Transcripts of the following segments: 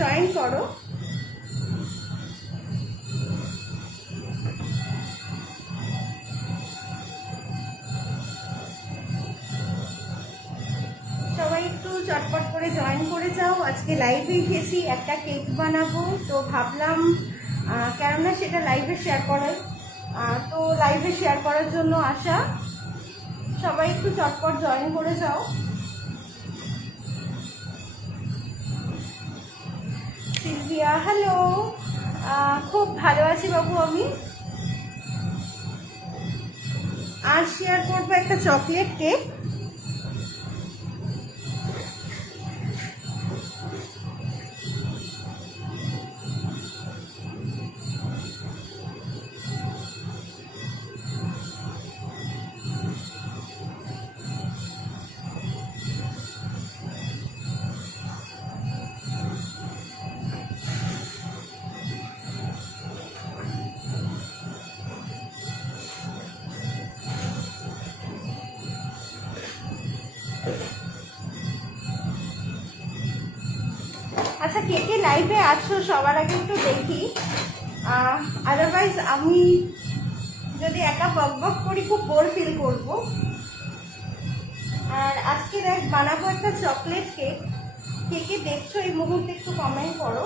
Join করো। সবাই একটু চটপট করে জয়েন করে যাও। আজকে লাইভে এসেছি, একটা কেক বানাবো, তো ভাবলাম কেননা সেটা লাইভে শেয়ার করার, তো লাইভে শেয়ার করার জন্য আসা। সবাই একটু চটপট জয়েন করে যাও। সিলভিয়া হ্যালো, খুব ভালো আছি বাবু। আমি আজ শেয়ার করবো একটা চকলেট কেক। আচ্ছা, কে কে লাইভে আছো সবার আগে একটু দেখি, আদারওয়াইজ আমি যদি একা বক বক করি খুব বোর ফিল করবো। আর আজকে দেখ বানাবো একটা চকলেট কেক। কে কে দেখছো এই মুহূর্তে একটু কমেন্ট করো।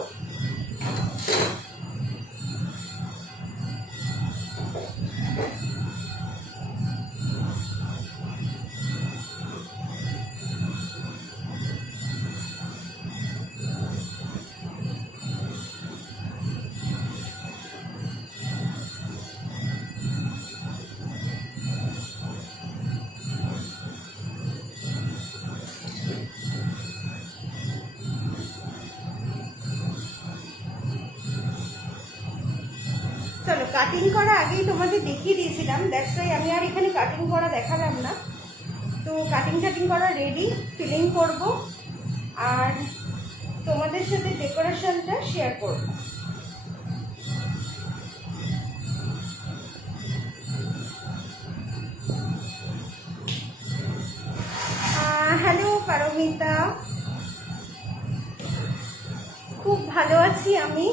চলো, কাটিং করা আগেই তোমাদের দেখিয়ে দিয়েছিলাম, দ্যাটস ওয়াই আমি আর এখানে কাটিং করা দেখালাম না। তো কাটিং করা রেডি, ফিলিং করব আর তোমাদের সাথে ডেকোরেশনটা শেয়ার করব। হ্যালো পারমিতা, খুব ভালো আছি আমি।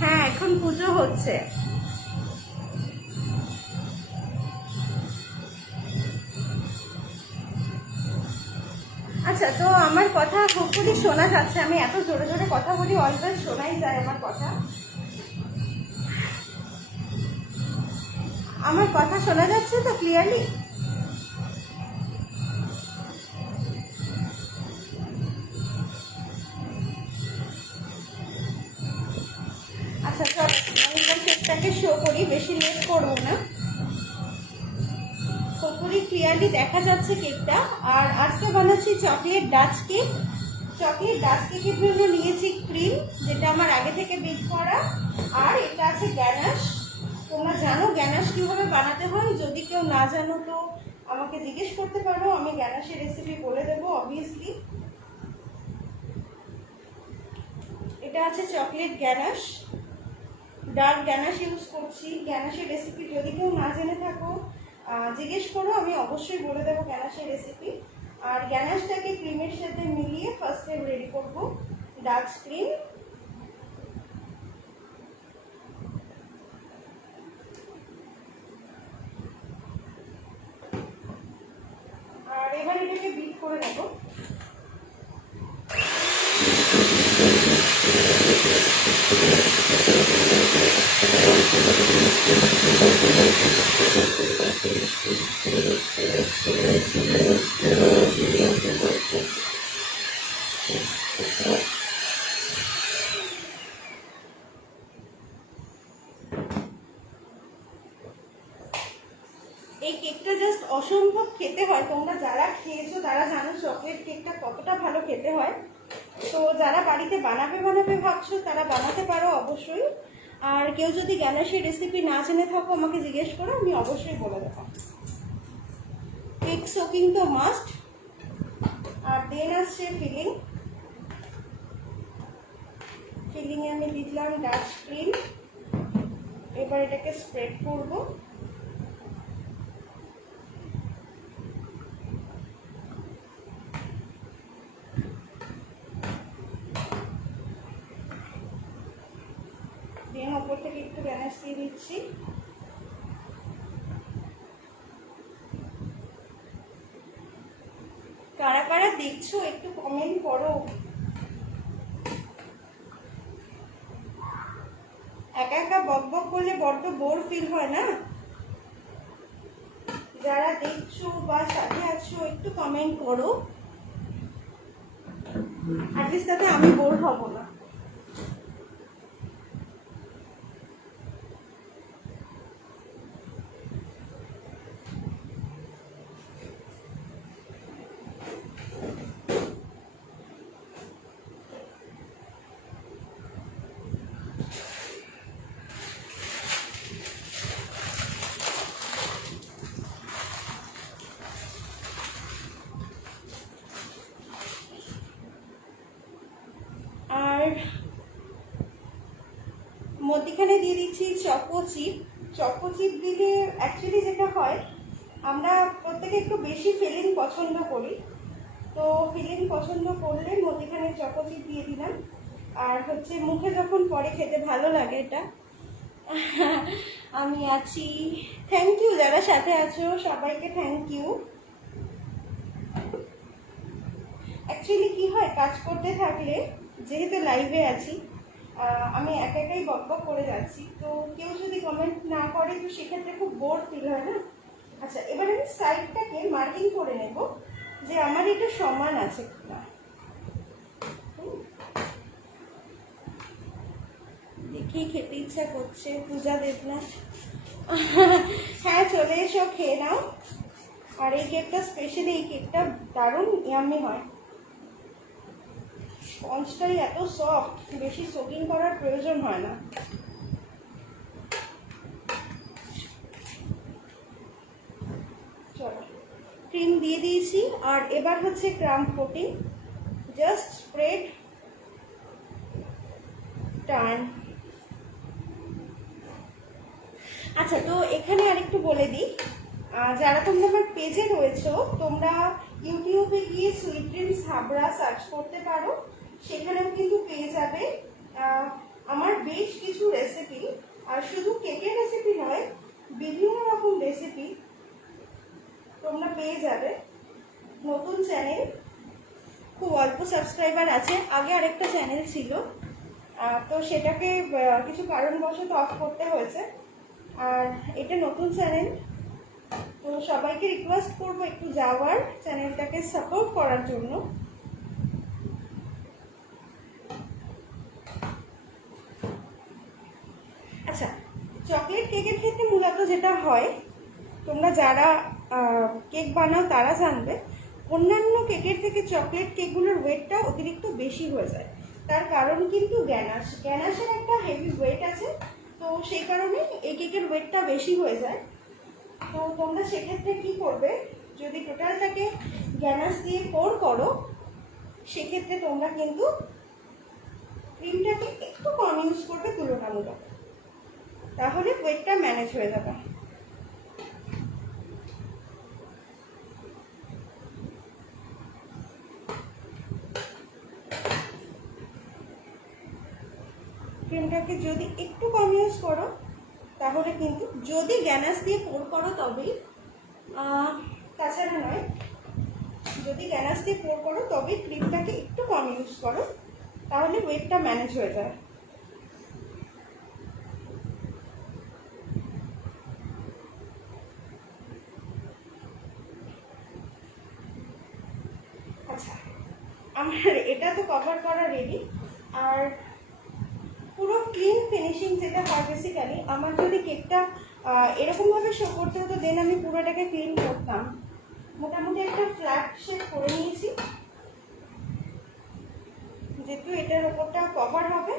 হ্যাঁ, এখন পুজো হচ্ছে। আচ্ছা, তো আমার কথা হোপফুলি শোনা যাচ্ছে। আমি এত জোরে জোরে কথা বলি, অলওয়েজ শোনাই যায় আমার কথা। আমার কথা শোনা যাচ্ছে তো ক্লিয়ারলি? আচ্ছা চল, আমি এবার কেকটাকে শো করি, বেশি লেট করবো না। হোপফুলি ক্লিয়ারলি দেখা যাচ্ছে কেকটা। আর আজকে বানাচ্ছি chocolate Dutch cake. Chocolate Dutch কেকের জন্য নিয়েছি ক্রিম, যেটা আমার আগে থেকে বিট করা, আর এটা আছে গ্যানাশ। তোমরা জানো গ্যানাশ কীভাবে বানাতে হয়? যদি কেউ না জানো তো আমাকে জিজ্ঞেস করতে পারো, আমি গ্যানাশের রেসিপি বলে দেবো অবভিয়াসলি। এটা আছে চকলেট গ্যানাশ, ডার্ক গ্যানাশ ইউজ করছি। গ্যানাশের রেসিপি যদি কেউ না জেনে থাকো জিজ্ঞেস করো, আমি অবশ্যই বলে দেবো গ্যানাশের রেসিপি। আর গ্যানাশটাকে ক্রিমের সাথে মিলিয়ে ফার্স্টে রেডি করবো ডার্ক ক্রিম। আর এবার এটাকে বিট করে নেবো। এই কেকটা জাস্ট অসম্ভব খেতে হয়। তোমরা যারা খেয়েছো তারা জানো চকলেট কেকটা কতটা ভালো খেতে হয়। তো যারা বাড়িতে বানাবে ভাবছো তারা বানাতে পারো অবশ্যই। আর কেউ যদি গ্যানাশের রেসিপি না জেনে থাকো আমাকে জিজ্ঞেস করো, আমি অবশ্যই বলে দেবো। কেক সোকিং তো মাস্ট। আর দেন আসছে ফিলিং। ফিলিংয়ে আমি দিলাম ডাচ ক্রিম। এবার এটাকে স্প্রেড করব। দেন ওপর থেকে একটু গ্যানাশ দিয়ে দিচ্ছি। কারা কারা দেখছো একটু কমেন্ট করো। একা একা বক বক করলে বড্ড বোর ফিল হয় না? যারা দেখছো বা সাথে আছো একটু কমেন্ট করো, অ্যাটলিস্ট তাতে আমি বোর হব না। আর মধ্যিখানে দিয়ে দিচ্ছি চকো চিপ। চকো চিপ দিলে অ্যাকচুয়ালি যেটা হয়, আমরা প্রত্যেকে একটু বেশি ফিলিং পছন্দ করি, তো ফিলিং পছন্দ করলে মধ্যিখানে চকো চিপ দিয়ে দিলাম। আর হচ্ছে মুখে যখন পরে খেতে ভালো লাগে এটা। আমি আছি। থ্যাংক ইউ যারা সাথে আছো, সবাইকে থ্যাংক ইউ। অ্যাকচুয়ালি কি হয়, কাজ করতে থাকলে যেহেতু লাইভে আছি, আমি একা একাই বকবক করে যাচ্ছি, তো কেউ যদি কমেন্ট না করে তো সেক্ষেত্রে খুব বোর ফিল হয় না। আচ্ছা, এবার আমি সাইডটাকে মার্কিং করে নেব যে আমার এটা সমান আছে কিনা। দেখি খেতে ইচ্ছা করছে, পূজা দেবনাথ। হ্যাঁ চলে এসো, খেয়ে নাও। আর এই কেকটা স্পেশালি, এই কেকটা দারুণ ইয়ামি হয়। স্পঞ্জটাই এত সফট, বেশি সোকিং করার প্রয়োজন হয় না। চলো, ক্রিম দিয়ে দিয়েছি। আর এবার হচ্ছে crumb coating. Just spread, turn. আচ্ছা, তো এখানে আরেকটু বলে দিই, যারা তোমরা আমার পেজে রয়েছো, তোমরা ইউটিউবে গিয়ে সুইট ড্রিমস হাবড়া সার্চ করতে পারো, সেখানেও কিন্তু পেয়ে যাবে আমার বেশ কিছু রেসিপি। আর শুধু কেকের রেসিপি নয়, বিভিন্ন রকম রেসিপি তোমরা পেয়ে যাবে। নতুন চ্যানেল, খুব অল্প সাবস্ক্রাইবার আছে। আগে আরেকটা চ্যানেল ছিল, তো সেটাকে কিছু কারণবশত অফ করতে হয়েছে। আর এটা নতুন চ্যানেল, তো সবাইকে রিকোয়েস্ট করবো একটু যাওয়ার, চ্যানেলটাকে সাপোর্ট করার জন্য। আচ্ছা, চকলেট কেকের ক্ষেত্রে মূলত যেটা হয়, তোমরা যারা কেক বানাও তারা জানবে, অন্যান্য কেকের থেকে চকলেট কেকগুলোর ওয়েটটা অতিরিক্ত বেশি হয়ে যায়। তার কারণ কিন্তু গ্যানাশের একটা হেভি ওয়েট আছে, তো সেই কারণে এই কেকের ওয়েটটা বেশি হয়ে যায়। তো তোমরা সেক্ষেত্রে কি করবে, যদি টোটালটাকে গ্যানাশ দিয়ে পোর করো, সেক্ষেত্রে তোমরা কিন্তু ক্রিমটাকে একটু কম ইউজ করবে তুলনামূলক, তাহলে ওয়েটটা ম্যানেজ হয়ে যাবে। ক্রিমটাকে যদি একটু কম ইউজ করো তাহলে কিন্তু, যদি গ্যানাশ দিয়ে পোর করো তবেই, তাছাড়া নয়, যদি গ্যানাশ দিয়ে পোর করো তবে ক্রিমটাকে একটু কম ইউজ করো, তাহলে ওয়েটটা ম্যানেজ হয়ে যায়। আচ্ছা, আমার এটা তো কভার করা রেডি। আর পুরো ক্লিন ফিনিশিং যেটা হয়, বেসিক্যালি আমার যদি কেকটা এরকমভাবে শো করতে হতো, দেন আমি পুরোটাকে ক্লিন করতাম। মোটামুটি একটা ফ্ল্যাট শেপ করে নিয়েছি। যেহেতু এটার ওপরটা কভার হবে।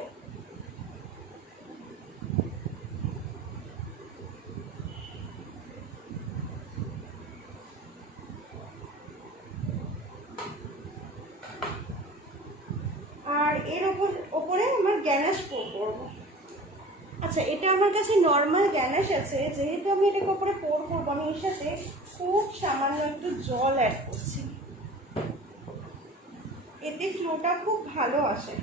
আর এর ওপরে আমার গ্যানাশ করবো। আচ্ছা, এটা আমার কাছে নর্মাল গ্যানাশ আছে, যেহেতু আমি এটাকে ওপরে পোর করবো, আমি এর সাথে খুব সামান্য একটু জল অ্যাড করছি, এতে ফ্লোটা খুব ভালো আসে।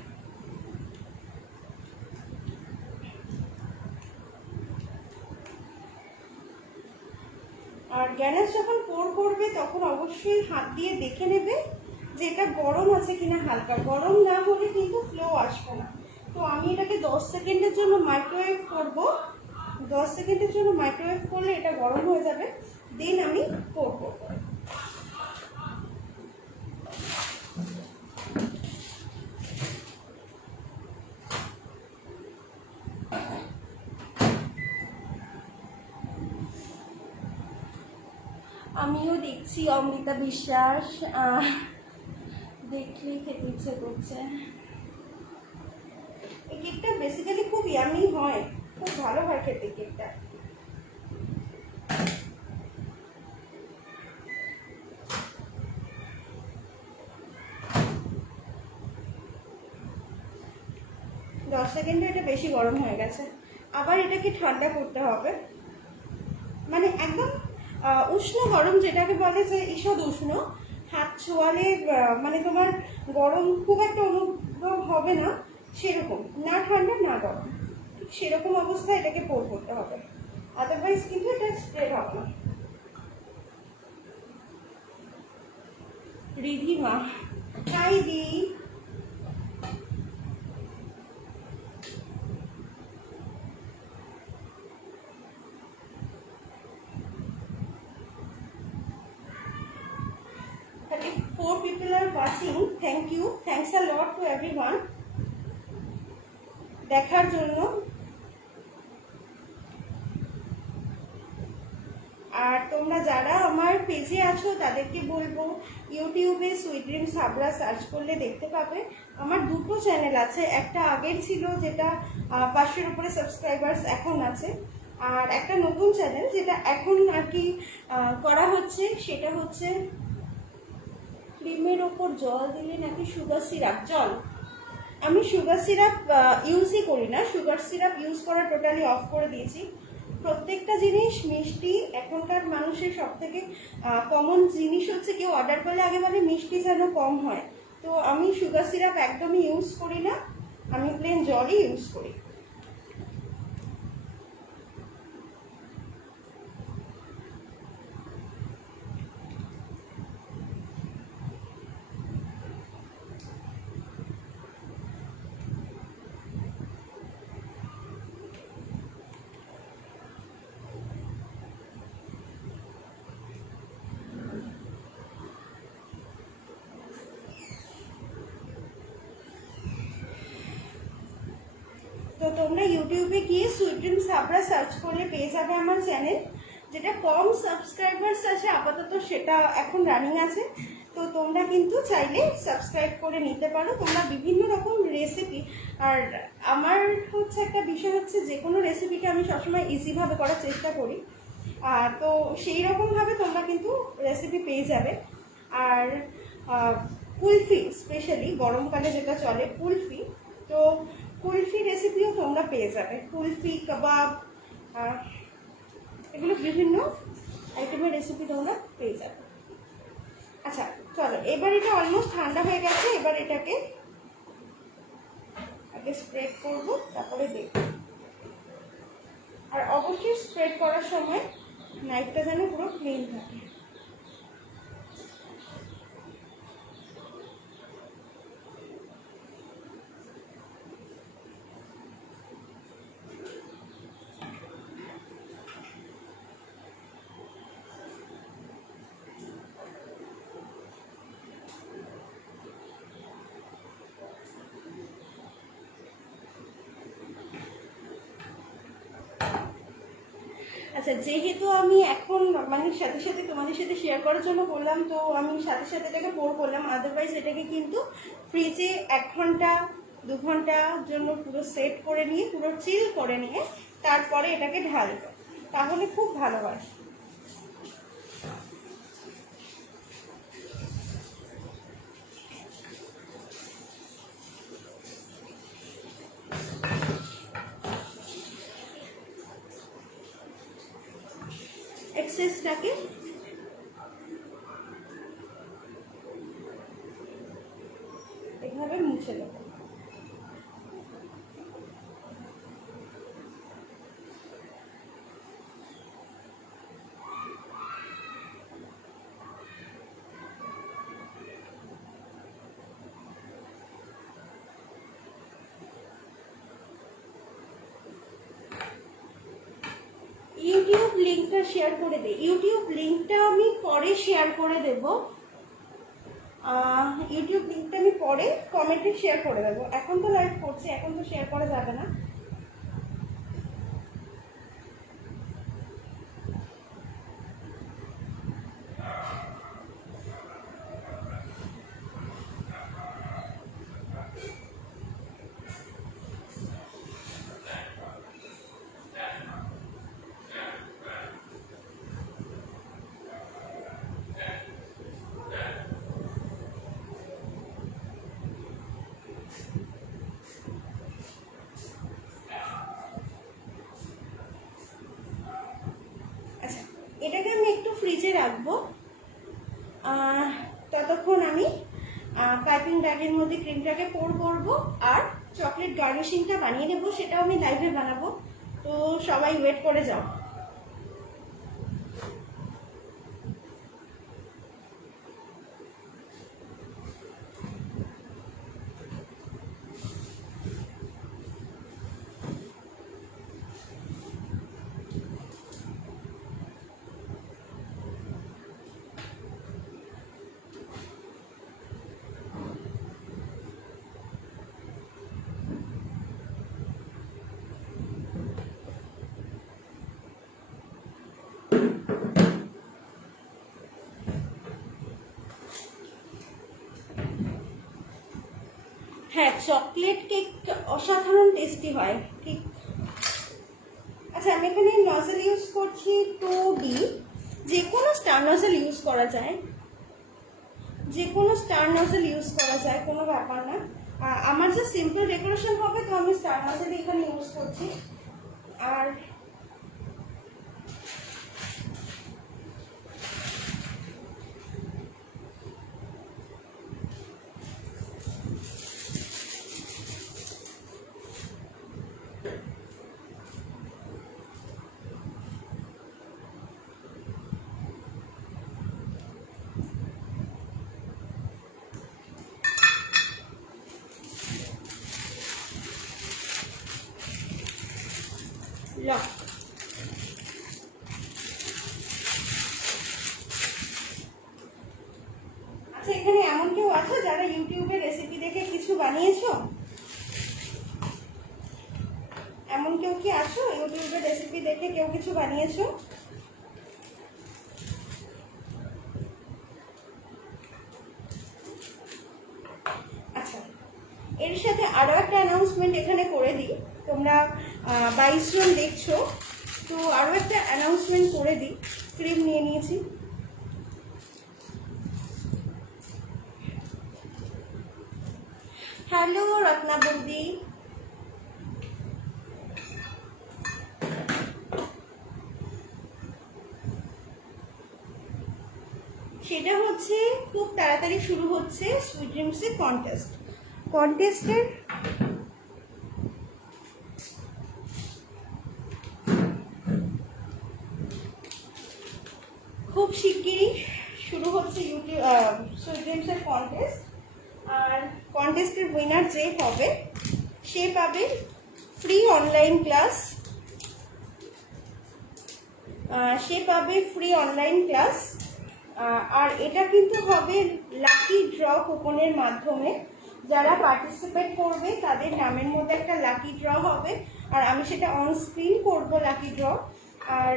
আর গ্যানাশ যখন পোর করবে তখন অবশ্যই হাত দিয়ে দেখে নেবে যে এটা গরম আছে কিনা। হালকা গরম না হলে কিন্তু ফ্লো আসবে না। তো আমি এটাকে 10 সেকেন্ডের জন্য মাইক্রোওয়েভ করব। 10 সেকেন্ডের জন্য মাইক্রোওয়েভ করলে এটা গরম হয়ে যাবে, দেন আমি পোর করব। আমিও দেখছি অমৃতা বিশ্বাস, দেখলেই খেতে ইচ্ছে করছে। এই কেকটা বেসিক্যালি খুব ইয়ামি হয়, খুব ভালো হয় খেতে কেকটা। দশ সেকেন্ডে এটা বেশি গরম হয়ে গেছে। আবার এটাকে ঠান্ডা করতে হবে, মানে একদম উষ্ণ গরম, যেটাকে বলে যে ঈষৎ উষ্ণ, হাত ছোঁয়ালে মানে তোমার গরম খুব একটা অনুভব হবে না, সেরকম না ঠান্ডা না গরম, ঠিক সেরকম অবস্থায় এটাকে পোর করতে হবে, আদারওয়াইজ কিন্তু এটা স্প্রেড হবে না। রিধিমা, হাই দি। Four people are watching. Thank you. Thanks a lot to everyone. দেখার জন্য। আর তোমরা যারা আমার পেজে আছো তাদেরকে বলবো ইউটিউবে সুইট ড্রিম সাবরা সার্চ করলে দেখতে পাবে। আমার দুটো চ্যানেল আছে, একটা আগের ছিল যেটা 500-এর উপরে সাবস্ক্রাইবার্স এখন আছে, আর একটা নতুন চ্যানেল যেটা এখন আর কি করা হচ্ছে, সেটা হচ্ছে ক্রিমের ওপর জল দিলে নাকি সুগার সিরাপ। জল, আমি সুগার সিরাপ ইউজই করি না, সুগার সিরাপ ইউজ করা টোটালি অফ করে দিয়েছি। প্রত্যেকটা জিনিস মিষ্টি, এখনকার মানুষের সব থেকে কমন জিনিস হচ্ছে কেউ অর্ডার করলে আগে বলে মিষ্টি যেন কম হয়, তো আমি সুগার সিরাপ একদমই ইউজ করি না, আমি প্লেন জলই ইউজ করি। তো তোমরা ইউটিউবে গিয়ে সুইট ড্রিম সাবরা সার্চ করলে পেয়ে যাবে আমার চ্যানেল, যেটা কম সাবস্ক্রাইবার্স আছে আপাতত, সেটা এখন রানিং আছে। তো তোমরা কিন্তু চাইলে সাবস্ক্রাইব করে নিতে পারো। তোমরা বিভিন্ন রকম রেসিপি, আর আমার হচ্ছে একটা বিষয় হচ্ছে যে কোনো রেসিপিকে আমি সবসময় ইজিভাবে করার চেষ্টা করি, তো সেই রকমভাবে তোমরা কিন্তু রেসিপি পেয়ে যাবে। আর কুলফি, স্পেশালি গরমকালে যেটা চলে কুলফি, তো কুলফি রেসিপিও তোমরা পেয়ে যাবে। কুলফি, কাবাব, এগুলো বিভিন্ন আইটেমের রেসিপি তোমরা পেয়ে যাবে। আচ্ছা চলো, এবার এটা অলমোস্ট ঠান্ডা হয়ে গেছে, এবার এটাকে আগে স্প্রেড করব, তারপরে দেখব। আর অবশ্যই স্প্রেড করার সময় নাইফটা যেন পুরো ক্লিন থাকে। আচ্ছা, যেহেতু আমি এখন মানে সাথে সাথে তোমাদের সাথে শেয়ার করার জন্য করলাম, তো আমি সাথে সাথে এটাকে পোর করলাম। আদারওয়াইজ এটাকে কিন্তু ফ্রিজে 1 ঘন্টা 2 ঘন্টার জন্য পুরো সেট করে নিয়ে, পুরো চিল করে নিয়ে তারপরে এটাকে ঢালবো, তাহলে খুব ভালো হয়। এক্সেসটাকে এভাবে মুছে দেবো। ইউটিউব লিঙ্কটা শেয়ার করে দে। ইউটিউব লিঙ্কটা আমি পরে শেয়ার করে দেব। ইউটিউব লিঙ্কটা আমি পরে কমেন্টে শেয়ার করে দেবো। এখন তো লাইভ করছি, এখন তো শেয়ার করা যাবে না। এটাকে আমি একটু ফ্রিজে রাখবো। ততক্ষণ আমি পাইপিং ব্যাগের মধ্যে ক্রিমটাকে পোর করবো আর চকলেট গার্নিশিংটা বানিয়ে নেবো, সেটাও আমি লাইভে বানাবো। তো সবাই ওয়েট করে যাও। হ্যাঁ, চকলেট কেক অসাধারণ টেস্টি হয়, ঠিক। আচ্ছা, আমি এখানে নজেল ইউজ করছি 2B। যে কোনো স্টার নজেল ইউজ করা যায়, যে কোনো স্টার নজেল ইউজ করা যায়, কোনো ব্যাপার না। আমার যে সিম্পল ডেকোরেশন হবে, তো আমি স্টার নজেল এখানে ইউজ করছি। আর লক। আচ্ছা, এখানে এমন কেউ আছো যারা ইউটিউবে রেসিপি দেখে কিছু বানিয়েছো? এমন কেউ কি আছো ইউটিউবে রেসিপি দেখে কেউ কিছু বানিয়েছো? আচ্ছা, এর সাথে আরো একটা অ্যানাউন্সমেন্ট এখানে করে দিই। তোমরা 22 জন দেখছো, তো আরো একটা অ্যানাউন্সমেন্ট করে দিই। ক্রিম নিয়ে নিয়েছি। হ্যালো রত্না বৌদি, সেটা হচ্ছে খুব তাড়াতাড়ি শুরু হচ্ছে সুইট ড্রিমসের কন্টেস্টের খুব শিগগিরই শুরু হচ্ছে সুইট ড্রিমসের কন্টেস্ট। আর কন্টেস্টের উইনার যে হবে সে পাবে ফ্রি অনলাইন ক্লাস, আর এটা কিন্তু হবে লাকি ড্র কুপনের মাধ্যমে। যারা পার্টিসিপেট করবে তাদের নামের মধ্যে একটা লাকি ড্র হবে, আর আমি সেটা অন স্ক্রিন করবো লাকি ড্র। আর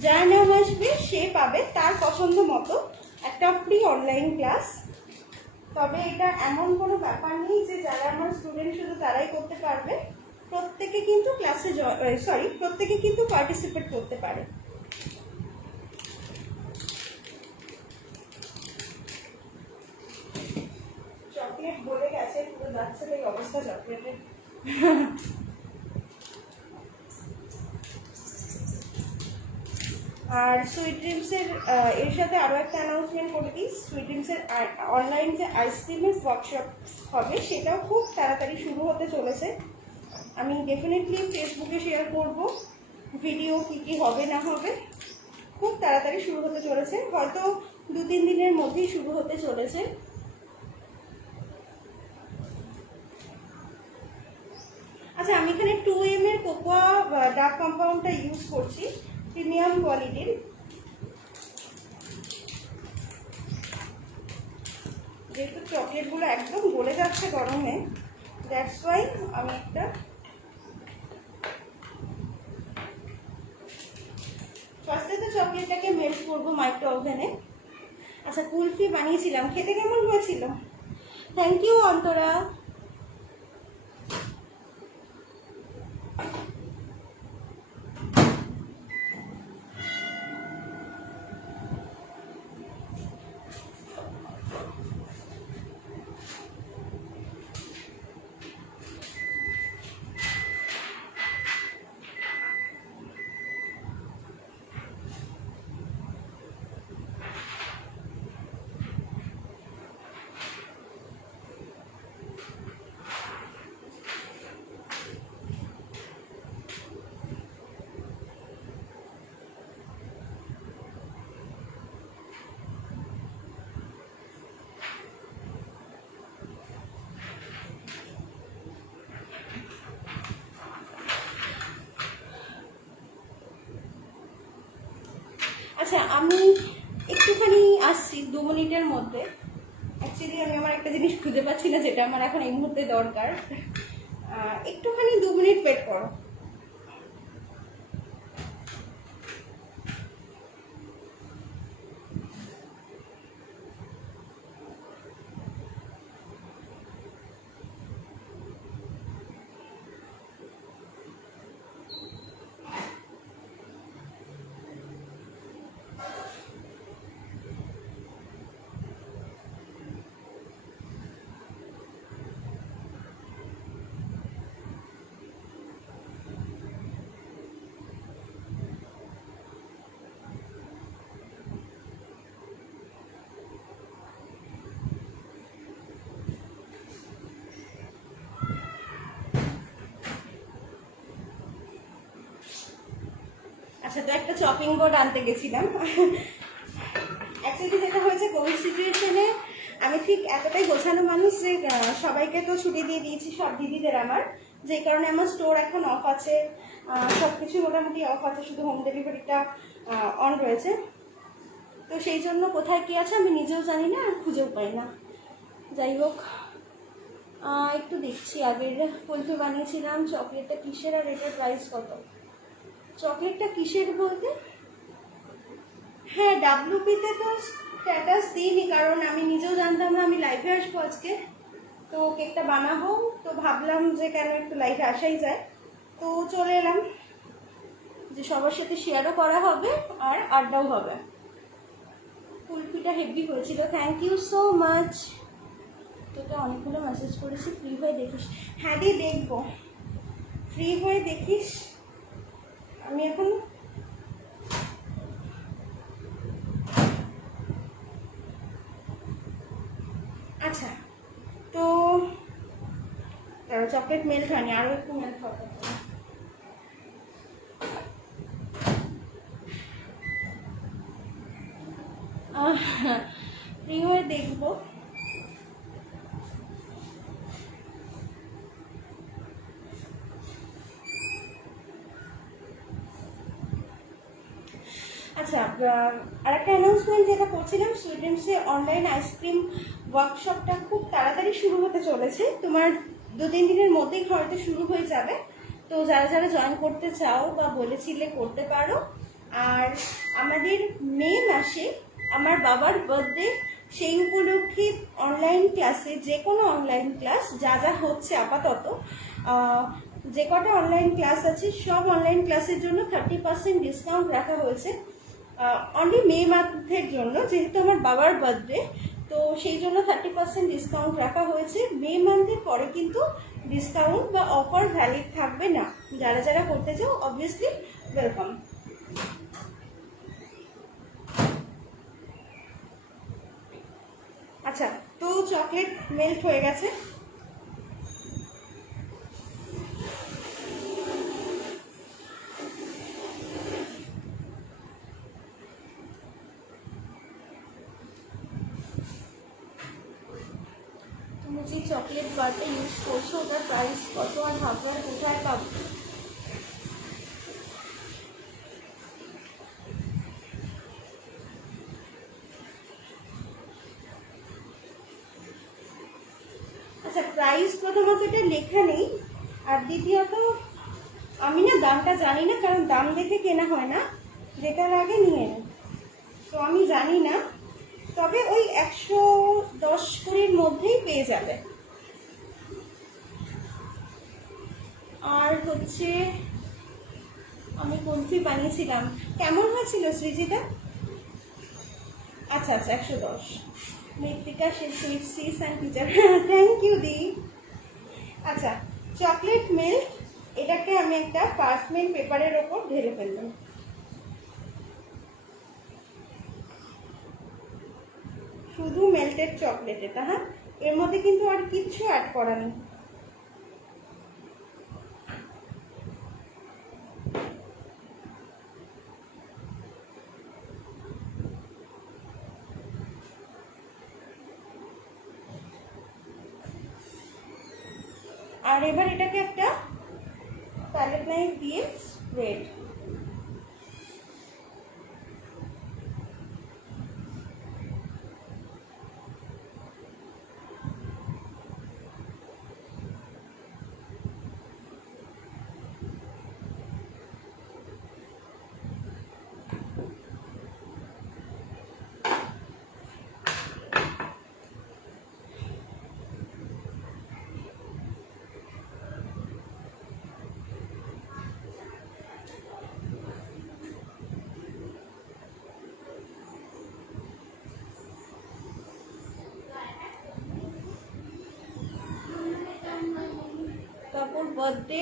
যার নাম আসবে সে পাবে তার পছন্দ মতো একটা ফ্রি অনলাইন ক্লাস। তবে এটা এমন কোনো ব্যাপার নেই যে যারা আমার স্টুডেন্ট শুধু তারাই করতে পারবে, প্রত্যেকে কিন্তু ক্লাসে প্রত্যেকে কিন্তু পার্টিসিপেট করতে পারে। চকলেট বলে গেছে, পুরো যাচ্ছে এই অবস্থা চকলেটের। আর সুইট ড্রিমসের এর সাথে আরও একটা অ্যানাউন্সমেন্ট করে দিই, সুইট ড্রিমসের অনলাইন যে আইসক্রিমের ওয়ার্কশপ হবে সেটাও খুব তাড়াতাড়ি শুরু হতে চলেছে। আমি ডেফিনেটলি ফেসবুকে শেয়ার করব ভিডিও কী কী হবে না হবে, খুব তাড়াতাড়ি শুরু হতে চলেছে, হয়তো 2-3 দিনের মধ্যেই শুরু হতে চলেছে। আচ্ছা, আমি এখানে 2M এর কোকোয়া ডার্ক কম্পাউন্ডটা ইউজ করছি, প্রিমিয়াম কোয়ালিটির। যেহেতু চকলেটগুলো একদম গলে যাচ্ছে গরমে, দ্যাটস ওয়াই আমি একটা ফার্স্টে তো চকলেটটাকে মেল্ট করবো মাইক্রো ওভেনে। আচ্ছা, কুলফি বানিয়েছিলাম, খেতে কেমন হয়েছিল? Thank you Antara. আচ্ছা, আমি একটুখানি আসছি 2 মিনিটের মধ্যে। অ্যাকচুয়ালি আমি আমার একটা জিনিস খুঁজে পাচ্ছি না যেটা আমার এখন এই মুহূর্তে দরকার, একটুখানি 2 মিনিট ওয়েট করো। আচ্ছা, তো একটা চপিং বোর্ড আনতে গেছিলাম। অ্যাকচুয়ালি যেটা হয়েছে, কোভিড সিচুয়েশনে আমি ঠিক এতটাই গোছানো মানুষ যে সবাইকে তো ছুটি দিয়ে দিয়েছি, সব দিদিদের আমার, যেই কারণে আমার স্টোর এখন অফ আছে, সব কিছু মোটামুটি অফ আছে, শুধু হোম ডেলিভারিটা অন রয়েছে। তো সেই জন্য কোথায় কী আছে আমি নিজেও জানি না, আর খুঁজেও পাই না। যাই হোক, একটু দেখছি। আগের কুলফি বানিয়েছিলাম, চকলেটটা কিসের আর এটার প্রাইস কত? চকলেটটা কিসের বলতে, হ্যাঁ ডাব্লিউপিতে তো স্ট্যাটাস দিইনি, কারণ আমি নিজেও জানতাম না আমি লাইভে আসবো আজকে, তো কেকটা বানাবো, তো ভাবলাম যে কেন একটু লাইভে আসাই যায়, তো চলে এলাম, যে সবার সাথে শেয়ারও করা হবে আর আড্ডাও হবে। কুলফিটা হেভি হয়েছিল, থ্যাংক ইউ সো মাচ। তোকে অনেকগুলো মেসেজ করেছি, ফ্রি হয়ে দেখিস। হ্যাঁ দিয়ে দেখবো, ফ্রি হয়ে দেখিস। আমি এখন আচ্ছা, তো চকলেট মেল্ট হয়নি, আরও একটু মেল্ট হবে। ফ্রি হয়ে দেখবো। আচ্ছা, আর একটা অ্যানাউন্সমেন্ট যেটা করছিলাম, সুইডেন্সে অনলাইন আইসক্রিম ওয়ার্কশপটা খুব তাড়াতাড়ি শুরু হতে চলেছে, তোমার 2-3 দিনের মধ্যেই হয়তো শুরু হয়ে যাবে। তো যারা যারা জয়েন করতে চাও বা বলেছিলে করতে পারো, আর আমাদের মে মাসে আমার বাবার বার্থডে, সেই উপলক্ষে অনলাইন ক্লাসে, যে কোনো অনলাইন ক্লাস যা যা হচ্ছে আপাতত, যে কটা অনলাইন ক্লাস আছে সব অনলাইন ক্লাসের জন্য 30% ডিসকাউন্ট রাখা হয়েছে। অনলি মে মান্থের জন্য, যেহেতু আমার বাবার বার্থডে, তো সেই জন্য 30% ডিসকাউন্ট রাখা হয়েছে। মে মান্থের পরে কিন্তু ডিসকাউন্ট বা অফার ভ্যালিড থাকবে না। যারা যারা করতে চাও অবভিয়াসলি ওয়েলকাম। আচ্ছা, তো চকলেট মেল্ট হয়ে গেছে। তুমি যে চকলেট বারটা ইউজ করছো ওটার প্রাইস কত আর ভাববার কোথায় পাবো? আচ্ছা, প্রাইস প্রথমত এটা লেখা নেই, আর দ্বিতীয়ত আমি না দামটা জানি না, কারণ দাম দেখে কেনা হয় না, যেটার আগে নিয়ে নিই, তো আমি জানি না। তবে ওই 110-20 মধ্যেই পেয়ে যাবে। আর হচ্ছে আমি কুলফি বানিয়েছিলাম, কেমন হয়েছিল সৃজিটা? আচ্ছা আচ্ছা, 110। Mrittika sweet sis and teacher, thank you দি। আচ্ছা, চকলেট মিল্ক এটাকে আমি একটা পার্চমেন্ট পেপারের ওপর ঢেলে ফেললাম। শুধু মেল্টেড চকলেট এটা, হ্যাঁ, এর মধ্যে কিন্তু আর কিচ্ছু অ্যাড করা নেই। আর এবার এটাকে একটা প্যালেট নাইফ দিয়ে স্প্রেড। তারপর বার্থডে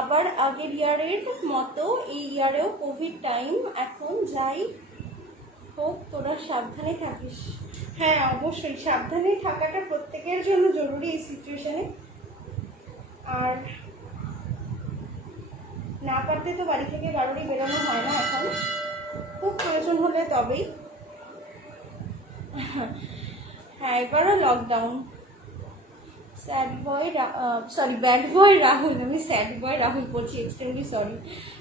আবার আগের ইয়ারের মতো এই ইয়ারেও কোভিড টাইম, এখন যাই হোক তোরা সাবধানে থাকিস। হ্যাঁ অবশ্যই, সাবধানে থাকাটা প্রত্যেকের জন্য জরুরি এই সিচুয়েশনে। আর না পারতে তো বাড়ি থেকে কারোরই বেরোনো হয় না এখন, খুব প্রয়োজন হলে তবেই। হ্যাঁ, এবারও লকডাউন। স্যাড বয় সরি ব্যাড বয় রাহুল, আমি স্যাড বয় রাহুল বলছি, এক্সট্রিমলি সরি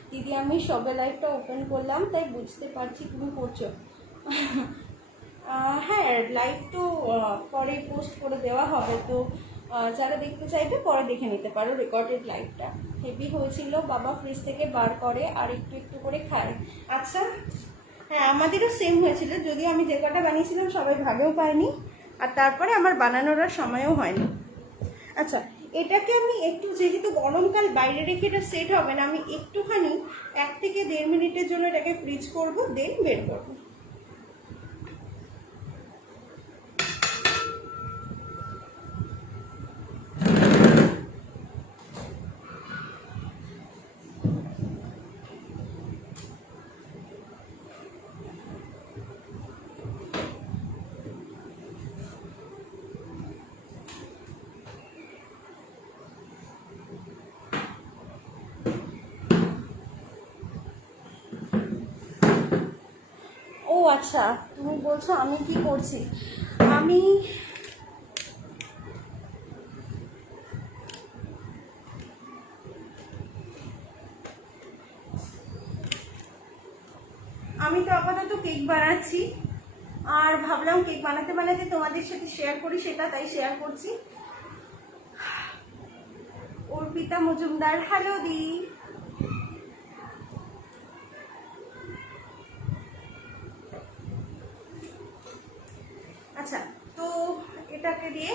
দিদি। আমি সবে লাইভটা ওপেন করলাম তাই বুঝতে পারছি তুমি করছো। হ্যাঁ, লাইভ তো পরে পোস্ট করে দেওয়া হবে, তো যারা দেখতে চাইবে পরে দেখে নিতে পারো রেকর্ডেড লাইভটা। হেভি হয়েছিল, বাবা ফ্রিজ থেকে বার করে আর একটু একটু করে খায়। আচ্ছা, হ্যাঁ আমাদেরও সেম হয়েছিল, যদিও আমি যে কটা বানিয়েছিলাম সবাই ভাগেও পাইনি, আর তারপরে আমার বানানোর আর সময়ও হয়নি। আচ্ছা, এটাকে আমি একটু, যেহেতু গরমকাল বাইরে রেখে এটা সেট হবে না, আমি একটুখানি 1 থেকে 1.5 মিনিটের জন্য এটাকে ফ্রিজ করবো, দেন বের করবো। ও আচ্ছা, তুমি বলছো আমি কি করছি? আমি তো আপাতত কেক বানাচ্ছি, আর ভাবলাম কেক বানাতে বানাতে তোমাদের সাথে শেয়ার করি, সেটা তাই শেয়ার করছি। অর্পিতা মজুমদার, হ্যালো দি। আচ্ছা, তো এটাকে দিয়ে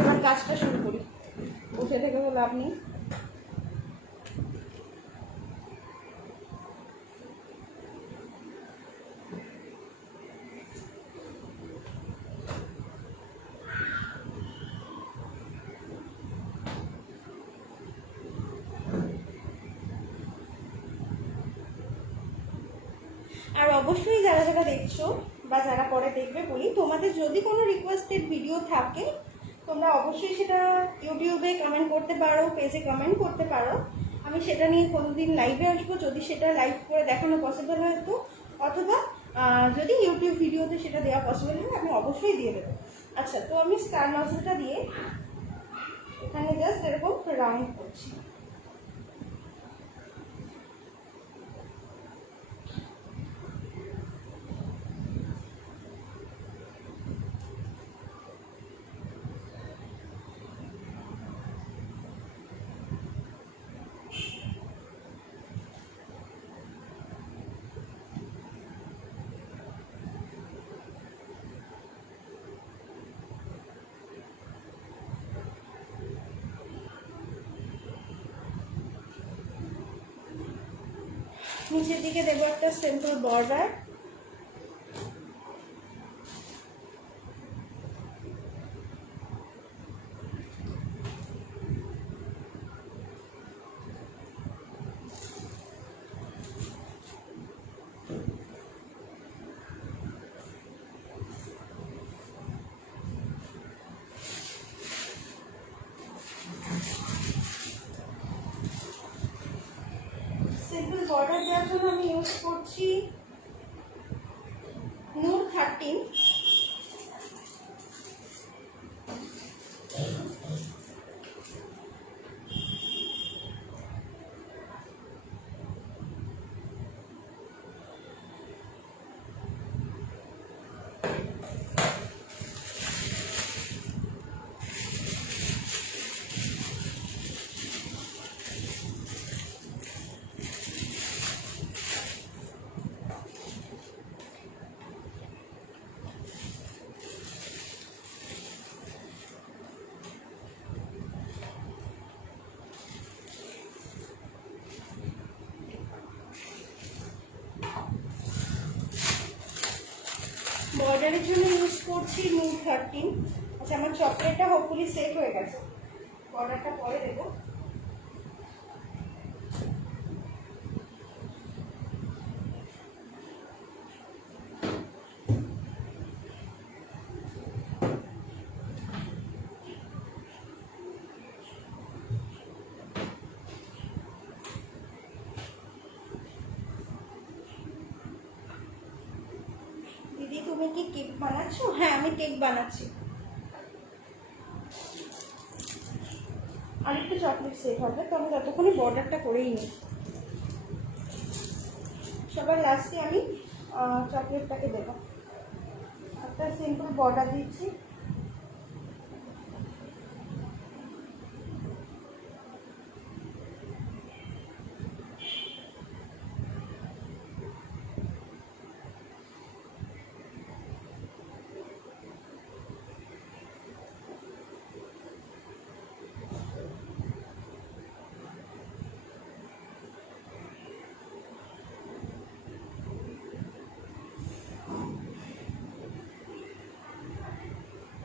এবার কাজটা শুরু করি। বসে থেকে বলে আপনি আর অবশ্যই যারা যারা দেখছো বা যারা পরে দেখবে বলি, তোমাদের যদি কোনো রিকোয়েস্টেড ভিডিও থাকে তোমরা অবশ্যই সেটা ইউটিউবে কমেন্ট করতে পারো, পেজে কমেন্ট করতে পারো। আমি সেটা নিয়ে কোনোদিন লাইভে আসবো যদি সেটা লাইভ করে দেখানো পসিবল হয় তো, অথবা যদি ইউটিউব ভিডিওতে সেটা দেওয়া পসিবল হয় আমি অবশ্যই দিয়ে দেবো। আচ্ছা, তো আমি স্টার নজলটা দিয়ে এখানে জাস্ট এরকম রাউন্ড করছি। নিচের দিকে দেবো একটা সিম্পল বর্ডার। সিম্পল বর্ডার দেওয়ার জন্য আমি ইউজ করছি নূর 13। বর্ডারের জন্য ইউজ করছি নূর 13। আচ্ছা, আমার চকলেটটা হোপফুলি সেট হয়ে গেছে, বর্ডারটা পরে দেবো। দিদি তুমি কি কেক বানাচ্ছ? হ্যাঁ, আমি কেক বানাচ্ছি। আর একটু চকলেট সেট হবে, তো আমি ততক্ষণই বর্ডারটা করেই নিই। সবার লাস্টে আমি চকলেটটাকে দেবো। একটা সিম্পল বর্ডার দিচ্ছি।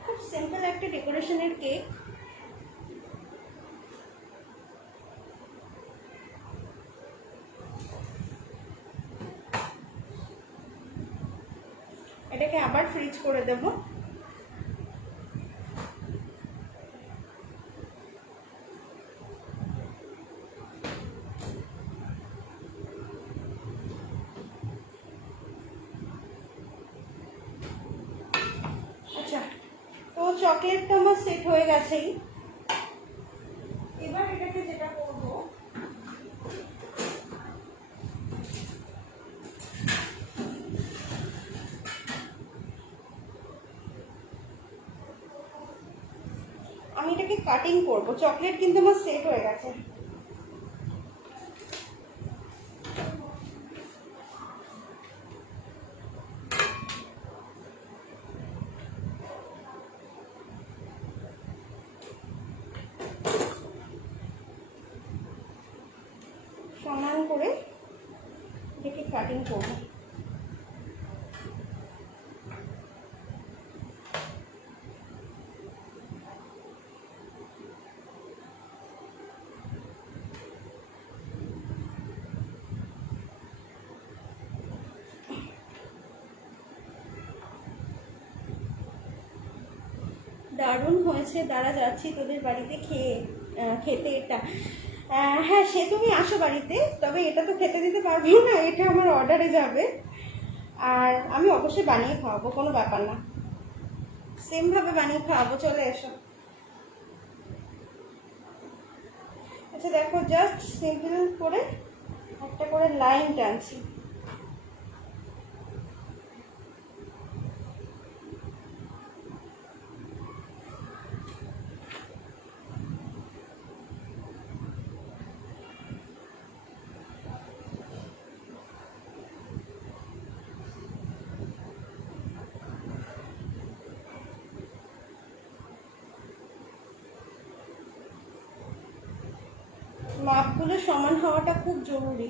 খুব সিম্পল একটা ডেকোরেশনের কেক। এটাকে আবার ফ্রিজ করে দেব। আচ্ছা, তো চকলেটটা আমার সেট হয়ে গেছেই। এবার এটাকে যেটা করব, আমি এটাকে কাটিং করব। চকলেট কিন্তু আমার সেট হয়ে গেছে। কাটিং করবো। দারুণ হয়েছে, দাঁড়া যাচ্ছি তোদের বাড়িতে খেতে এটা। হ্যাঁ, সে তুমি আসো বাড়িতে, তবে এটা তো খেতে দিতে পারবো না, এটা আমার অর্ডারে যাবে। আর আমি অবশ্যই বানিয়ে খাওয়াবো, কোনো ব্যাপার না, সেমভাবে বানিয়ে খাওয়াবো, চলে এসো। আচ্ছা দেখো, জাস্ট সিম্পল করে একটা করে লাইন টানছি। মাপগুলো সমান হওয়াটা খুব জরুরি।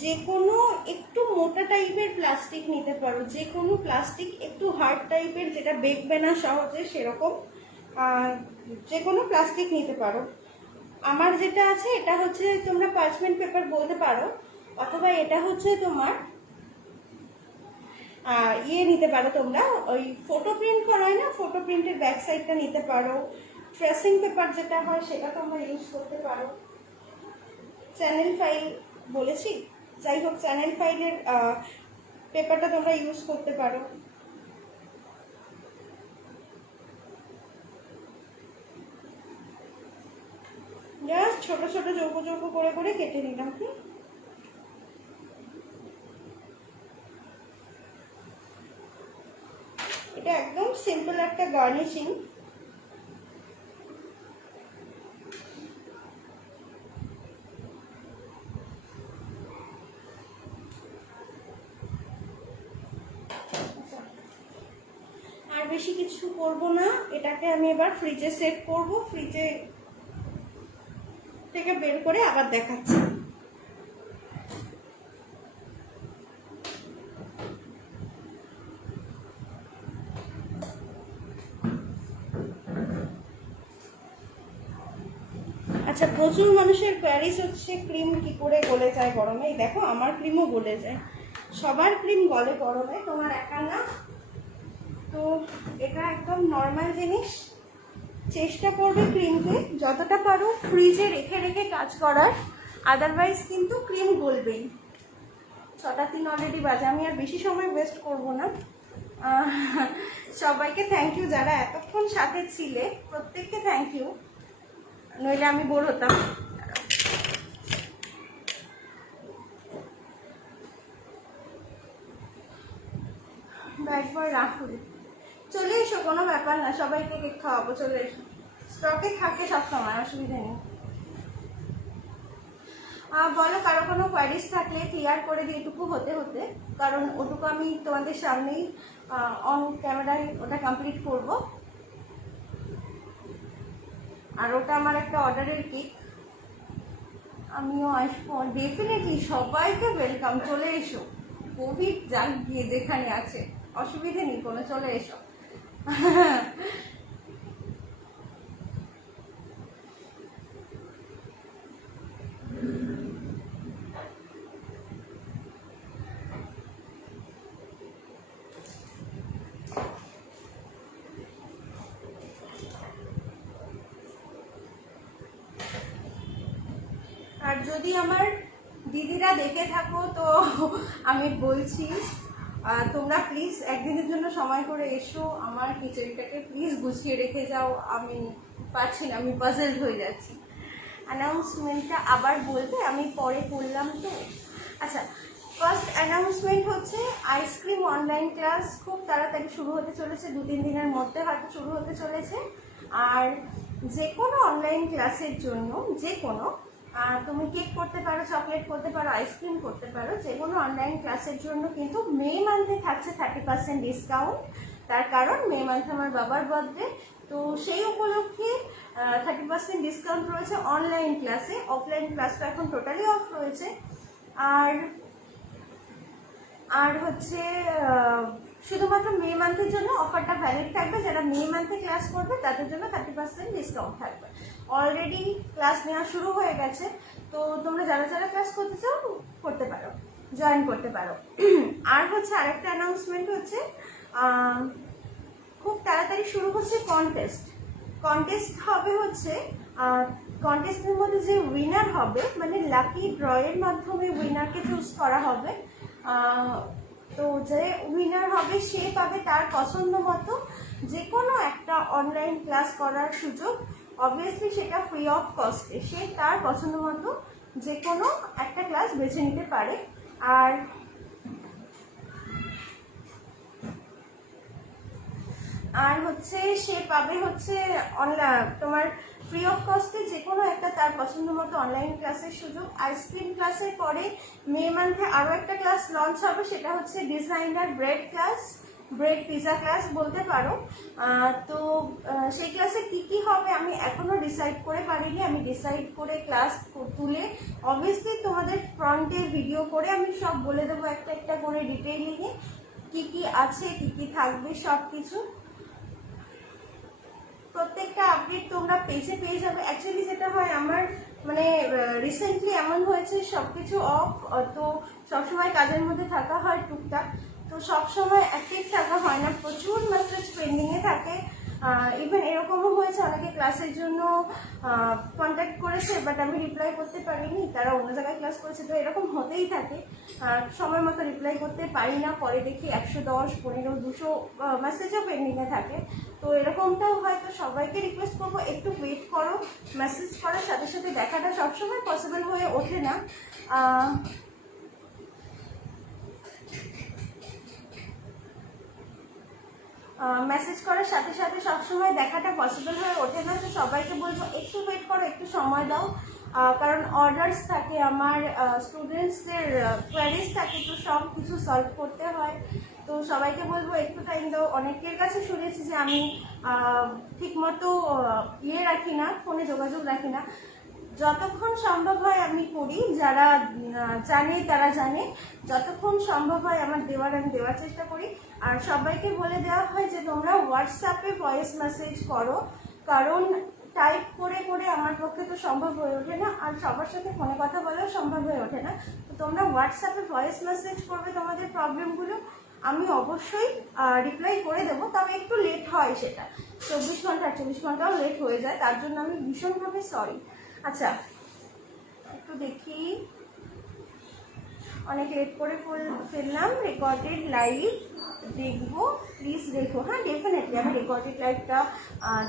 যে কোনো একটু মোটা টাইপের প্লাস্টিক নিতে পারো, যে কোনো প্লাস্টিক একটু হার্ড টাইপের, যেটা বেঁকবে না সহজে, সেরকম যে কোনো প্লাস্টিক নিতে পারো। আমার যেটা আছে এটা হচ্ছে তোমরা পার্চমেন্ট পেপার বলতে পারো, অথবা এটা হচ্ছে তোমার নিতে পারো তোমরা, ওই ফটো প্রিন্ট করা হয় না, ফটো প্রিন্টের ব্যাক সাইডটা নিতে পারো। ট্রেসিং পেপার যেটা হয় সেটা তোমরা ইউজ করতে পারো। চ্যানেল ফাইল বলেছি, যাই হোক, চ্যানেল ফাইলের পেপারটা তোমরা ইউজ করতে পারো। জাস্ট ছোট ছোট চৌকো চৌকো করে করে কেটে নিলাম। এটা একদম সিম্পল একটা গার্নিশিং। আর বেশি কিছু করব না, এটাকে আমি এবার ফ্রিজে সেট করব, ফ্রিজে থেকে বের করে আবার দেখাচ্ছি। আচ্ছা, প্রচুর মানুষের কোয়ারিজ হচ্ছে ক্রিম কি করে গলে যায় গরমে। এই দেখো, আমার ক্রিমও গলে যায়, সবার ক্রিম গলে গরমে, তোমার একা না। তো এটা একদম নর্মাল জিনিস। চেষ্টা করবে ক্রিমকে যতটা পারো ফ্রিজে রেখে রেখে কাজ করার, আদারওয়াইজ কিন্তু ক্রিম গলবেই। 6:03 অলরেডি বাজে, আমি আর বেশি সময় ওয়েস্ট করব না। সবাইকে থ্যাংক ইউ যারা এতক্ষণ সাথে ছিলে, প্রত্যেককে থ্যাংক ইউ, নইলে আমি বোর হতাম। একবার রাহুল চলে এসো, কোনো ব্যাপার না, সবাইকে কেক খাওয়াবো, চলে এসো, স্টকে থাকে সবসময়, অসুবিধা নেই। বলো, কারো কোনো কোয়ারিজ থাকলে ক্লিয়ার করে দিয়ে এটুকু হতে হতে, কারণ ওটুকু আমি তোমাদের সামনেই অন ক্যামেরায় ওটা কমপ্লিট করব। আর ওটা আমার একটা অর্ডারের কেক, আমিও আসবো ডেফিনেটলি। সবাইকে ওয়েলকাম, চলে এসো, কোভিড যাক গিয়ে যেখানে আছে, অসুবিধে নেই কোনো, চলে এসো। আর যদি আমার দিদিরা দেখে থাকো তো আমি বলছি, তোমরা প্লিজ একদিনের জন্য সময় করে এসো, আমার কিচেনটাকে প্লিজ গুছিয়ে রেখে যাও, আমি পারছি না, আমি পাজলড হয়ে যাচ্ছি। অ্যানাউন্সমেন্টটা আবার বলবে, আমি পরে করলাম তো। আচ্ছা, ফার্স্ট অ্যানাউন্সমেন্ট হচ্ছে আইসক্রিম অনলাইন ক্লাস খুব তাড়াতাড়ি শুরু হতে চলেছে, 2-3 দিনের মধ্যে হয়তো শুরু হতে চলেছে। আর যে কোনো অনলাইন ক্লাসের জন্য, যে কোনো, তুমি কেক করতে পারো, চকলেট করতে পারো, আইসক্রিম করতে পারো, যে কোনো অনলাইন ক্লাসের জন্য কিন্তু মে মান্থে থাকছে 30% ডিসকাউন্ট। তার কারণ মে মান্থে আমার বাবার বার্থডে, তো সেই উপলক্ষে 30% ডিসকাউন্ট রয়েছে অনলাইন ক্লাসে। অফলাইন ক্লাসটা এখন টোটালি অফ রয়েছে। আর হচ্ছে শুধুমাত্র মে মান্থের জন্য অফারটা ভ্যালিড থাকবে। যারা মে মান্থে ক্লাস করবে তাদের জন্য 30% ডিসকাউন্ট থাকবে। অলরেডি ক্লাস নেওয়া শুরু হয়ে গেছে, তো তোমরা যারা যারা ক্লাস করতে চাও করতে পারো, জয়েন করতে পারো। আর হচ্ছে আরেকটা অ্যানাউন্সমেন্ট হচ্ছে, খুব তাড়াতাড়ি শুরু হচ্ছে কন্টেস্ট হবে হচ্ছে। কন্টেস্টের মধ্যে যে উইনার হবে, মানে লাকি ড্রয়ের মাধ্যমে উইনারকে চুজ করা হবে। তো যে উইনার হবে সে পাবে তার পছন্দ মতো যে কোনো একটা অনলাইন ক্লাস করার সুযোগ। অবভিয়াসলি সেটা ফ্রি অফ কস্টে, সে তার পছন্দ মতো যে কোনো একটা ক্লাস বেছে নিতে পারে। আর হচ্ছে সে পাবে হচ্ছে তোমার ফ্রি অফ কস্টে যে কোনো একটা তার পছন্দ মতো অনলাইন ক্লাসের সুযোগ। আইসক্রিম ক্লাসের পরে মে মান্থে আরও একটা ক্লাস লঞ্চ হবে, সেটা হচ্ছে ডিজাইনার ব্রেড পিজা ক্লাস বলতে পারো। তো সেই ক্লাসে কি কি হবে আমি এখনো ডিসাইড করে পারিনি। আমি ডিসাইড করে ক্লাস তুলে অবভিয়াসলি তোমাদের ফ্রন্টে ভিডিও করে আমি সব বলে দেবো একটা একটা করে ডিটেইলিংয়ে কি কি আছে, কি কি থাকবে, সব কিছু প্রত্যেকটা আপডেট তোমরা পেজে পেয়ে যাবে। অ্যাকচুয়ালি যেটা হয় আমার মানে রিসেন্টলি এমন হয়েছে সব কিছু অফ, তো সবসময় কাজের মধ্যে থাকা হয় টুকটাক, তো সবসময় অ্যাক্টিভ থাকা হয় না, প্রচুর মেসেজ পেন্ডিংয়ে থাকে। ইভেন এরকমও হয়েছে অনেকে ক্লাসের জন্য কন্ট্যাক্ট করেছে, বাট আমি রিপ্লাই করতে পারিনি, তারা অন্য জায়গায় ক্লাস করেছে। তো এরকম হতেই থাকে, সময় মতো রিপ্লাই করতে পারি না, পরে দেখি 110, 15, 200 মেসেজও পেন্ডিংয়ে থাকে। তো এরকমটাও হয়তো সবাইকে রিকোয়েস্ট করবো একটু ওয়েট করো। মেসেজ করার সাথে সাথে দেখাটা সবসময় পসিবল হয়ে ওঠে না। মেসেজ করার সাথে সাথে সবসময় দেখাটা পসিবল হয়ে ওঠে না, তো সবাইকে বলবো একটু ওয়েট করো, একটু সময় দাও। কারণ অর্ডার্স থাকে আমার, স্টুডেন্টসদের কোয়ারিজ থাকে, তো সব কিছু সলভ করতে হয়। তো সবাইকে বলবো একটু টাইম দাও। অনেকের কাছে শুনেছি যে আমি ঠিকমতো রাখি না, ফোনে যোগাযোগ রাখি না। যতক্ষণ সম্ভব হয় আমি করি, যারা জানে তারা জানে, যতক্ষণ সম্ভব হয় আমার আমি দেওয়ার চেষ্টা করি। আর সবাইকে বলে দেওয়া হয় যে তোমরা হোয়াটসঅ্যাপে ভয়েস মেসেজ করো, কারণ টাইপ করে করে আমার পক্ষে তো সম্ভব হয়ে ওঠে না, আর সবার সাথে ফোনে কথা বলাও সম্ভব হয়ে ওঠে না। তো তোমরা হোয়াটসঅ্যাপে ভয়েস মেসেজ করবে তোমাদের প্রবলেমগুলো, আমি অবশ্যই রিপ্লাই করে দেবো, তবে একটু লেট হয়, সেটা 24 ঘন্টা 48 ঘন্টাও লেট হয়ে যায়, তার জন্য আমি ভীষণভাবে সরি। আচ্ছা একটু দেখি, অনেক লেট করে ফেললাম। রেকর্ডেড লাইভ দেখবো, প্লিজ দেখো। হ্যাঁ ডেফিনেটলি আমি রেকর্ডেড লাইভটা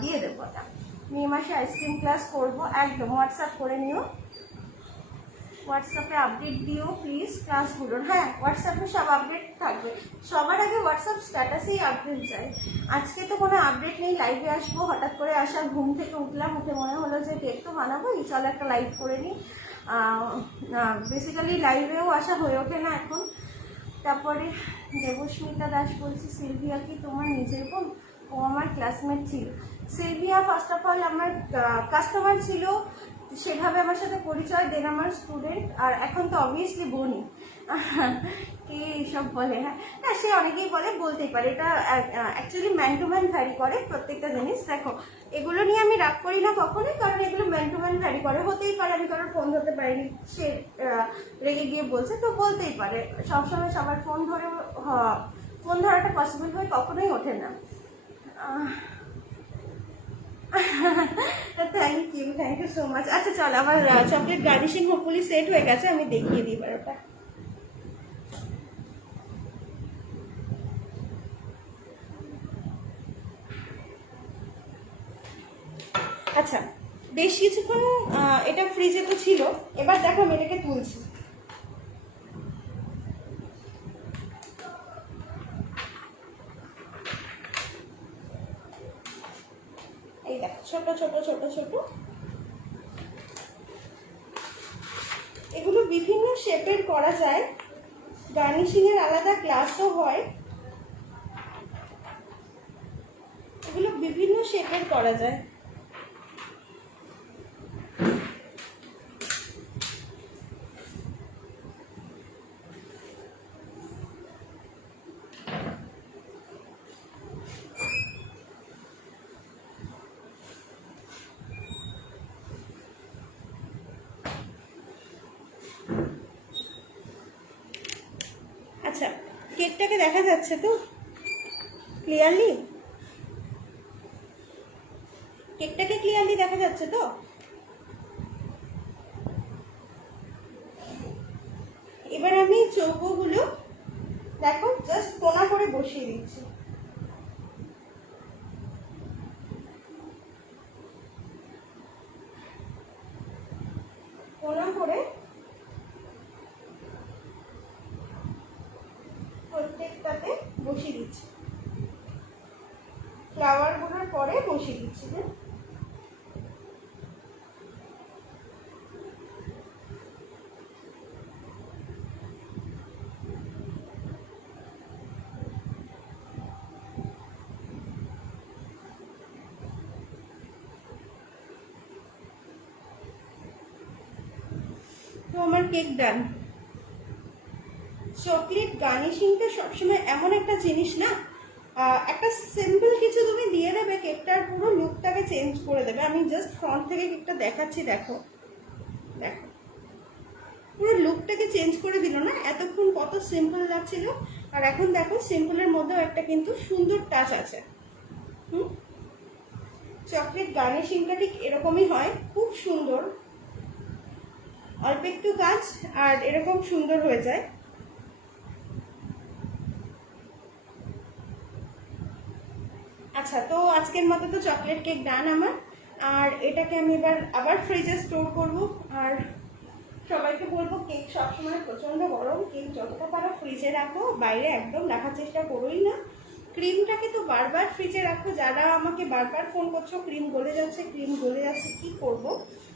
দিয়ে দেবো। ওটা মে মাসে আইসক্রিম ক্লাস করবো, একদম হোয়াটসঅ্যাপ করে নিও, হোয়াটসঅ্যাপে আপডেট দিও প্লিজ ক্লাসগুলোর। হ্যাঁ হোয়াটসঅ্যাপে সব আপডেট থাকবে, সবার আগে হোয়াটসঅ্যাপ স্ট্যাটাসেই আপডেট যায়। আজকে তো কোনো আপডেট নেই, লাইভে আসবো, হঠাৎ করে আসা, ঘুম থেকে উঠলাম, উঠে মনে হলো যে কেক তো বানাবো, চলো একটা লাইভ করে নিই। বেসিক্যালি লাইভেও আসা হয়ে ওঠে না এখন। তারপরে দেবস্মিতা দাস বলছি, সিলভিয়া কি তোমার নিজের বোন? ও আমার ক্লাসমেট ছিল। সিলভিয়া ফার্স্ট অফ অল আমার কাস্টমার ছিল, সেভাবে আমার সাথে পরিচয়, দেন আমার স্টুডেন্ট, আর এখন তো অবভিয়াসলি বোনই। কে এইসব বলে? হ্যাঁ না, সে অনেকেই বলে, বলতেই পারে, এটা actually man to man vary করে প্রত্যেকটা জিনিস। দেখো এগুলো নিয়ে আমি রাগ করি না কখনোই, কারণ এগুলো ম্যান টু ম্যান ভ্যারি করে। হতেই পারে আমি কারোর ফোন ধরতে পারিনি, সে রেগে গিয়ে বলছে, তো বলতেই পারে। সবসময় সবার ফোন ধরাটা পসিবল হয়ে কখনোই ওঠে না। Thank you so much. আচ্ছা চলো, আমার চকলেট গার্নিশিং হোপফুলি সেট হয়ে গেছে, আমি দেখিয়ে দিই এবার ওটা। আচ্ছা বেশ কিছুক্ষণ এটা ফ্রিজে তো ছিল, এবার দেখো আমি এটাকে তুলছি। এই দেখো ছোট ছোট ছোট ছোট, এগুলো বিভিন্ন শেপের করা যায়, গার্নিশিং এর আলাদা ক্লাসও হয়। শেপের করা যায়। আচ্ছা, কেকটাকে দেখা যাচ্ছে তো ক্লিয়ারলি? কেকটাকে ক্লিয়ারলি দেখা যাচ্ছে তো? এবার আমি চৌকোগুলো দেখো জাস্ট কোনা করে বসিয়ে দিচ্ছি। কোনা করে প্রত্যেকটাতে বসিয়ে দিচ্ছি, ফ্লাওয়ারগুলোর পরে বসিয়ে দিচ্ছি। হ্যাঁ, তো আমার কেক ডান। চকলেট গার্নিশিংটা সবসময় এমন একটা জিনিস না, একটা সিম্পল কিছু তুমি দিয়ে দেবে, কেকটার পুরো লুকটাকে চেঞ্জ করে দেবে। আমি জাস্ট ফ্রন্ট থেকে কেকটা দেখাচ্ছি, দেখো দেখো পুরো লুকটাকে চেঞ্জ করে দিল না? এতক্ষণ কত সিম্পল লাগছিল, আর এখন দেখো সিম্পলের মধ্যেও একটা কিন্তু সুন্দর টাচ আছে। চকলেট গার্নিশিংটা ঠিক এরকমই হয়, খুব সুন্দর, অল্প একটু কাজ আর এরকম সুন্দর হয়ে যায়। আচ্ছা, তো আজকের মতো তো চকলেট কেক ডান আমার। আর এটাকে আমি এবার আবার ফ্রিজে স্টোর করব। আর সবাইকে বলবো, কেক সবসময় প্রচণ্ড গরম, কেক যতটা পারো ফ্রিজে রাখো, বাইরে একদম রাখার চেষ্টা করোই না। ক্রিমটাকে তো বারবার ফ্রিজে রাখো। যারা আমাকে বারবার ফোন করছো ক্রিম গলে যাচ্ছে, ক্রিম গলে যাচ্ছে, কি করব?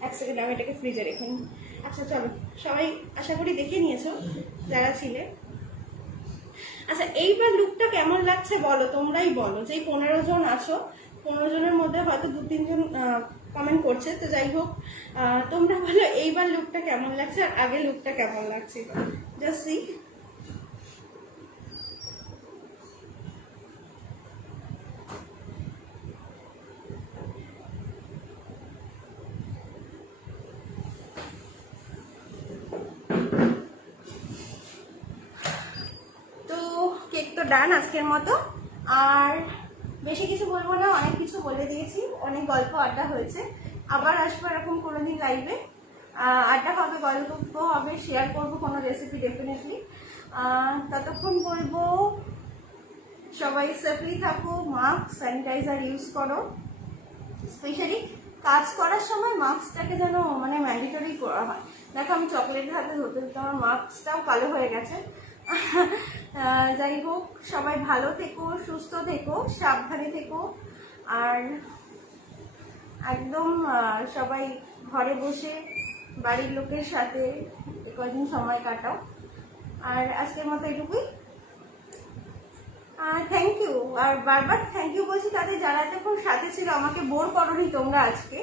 এক সেকেন্ড আমি এটাকে ফ্রিজে রেখে নিই। আচ্ছা চলো, সবাই আশা করি দেখে নিয়েছো যারা ছিলে। আচ্ছা, এইবার লুকটা কেমন লাগছে বলো, তোমরাই বলো। যেই 15 জন আছো, 15 জনের মধ্যে হয়তো 2-3 জন কমেন্ট করছে, তো যাই হোক তোমরা বলো এইবার লুকটা কেমন লাগছে আর আগের লুকটা কেমন লাগছিল। Just see. কেক তো ডান আজকের মতো, আর বেশি কিছু বলবো না, অনেক কিছু বলে দিয়েছি, অনেক গল্প আড্ডা হয়েছে। আবার আসবো এরকম কোনোদিন লাইভে, আড্ডা হবে, গল্প হবে, শেয়ার করবো কোনো রেসিপি ডেফিনেটলি। ততক্ষণ বলবো সবাই সেফলি থাকো, মাস্ক স্যানিটাইজার ইউজ করো, স্পেশালি কাজ করার সময় মাস্কটাকে যেন মানে ম্যান্ডেটরি করা হয়। দেখো আমি চকলেটের হাতে ধরতে ধরতে আমার মাস্কটাও কালো হয়ে গেছে। যাই হোক, সবাই ভালো থেকো, সুস্থ থেকো, সাবধানে থেকো, আর একদম সবাই ঘরে বসে বাড়ির লোকের সাথে কয়েকদিন সময় কাটাও। আর আজকের মতো এটুকুই। থ্যাংক ইউ, আর বারবার থ্যাংক ইউ বলছি তাদের যারা এতক্ষণ সাথে ছিল। আমাকে বোর করোনি তোমরা আজকে,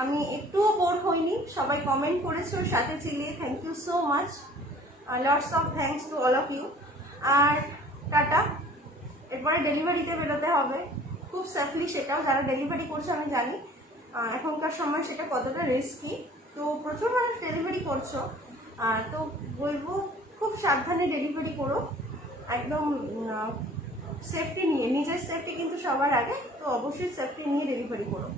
আমি একটুও বোর হইনি, সবাই কমেন্ট করেছো, সাথে ছিলে, thank you so much, lots of thanks to all of you. আর টাটা, এরপরে ডেলিভারিতে বেরোতে হবে, খুব সেফলি, সেটাও যারা ডেলিভারি করছে আমি জানি এখনকার সময় সেটা কতটা রিস্কি। তো প্রচুর মানুষ ডেলিভারি করছো, তো বলবো খুব সাবধানে ডেলিভারি করো, একদম সেফটি নিয়ে, নিজের সেফটি কিন্তু সবার আগে, তো অবশ্যই সেফটি নিয়ে ডেলিভারি করো।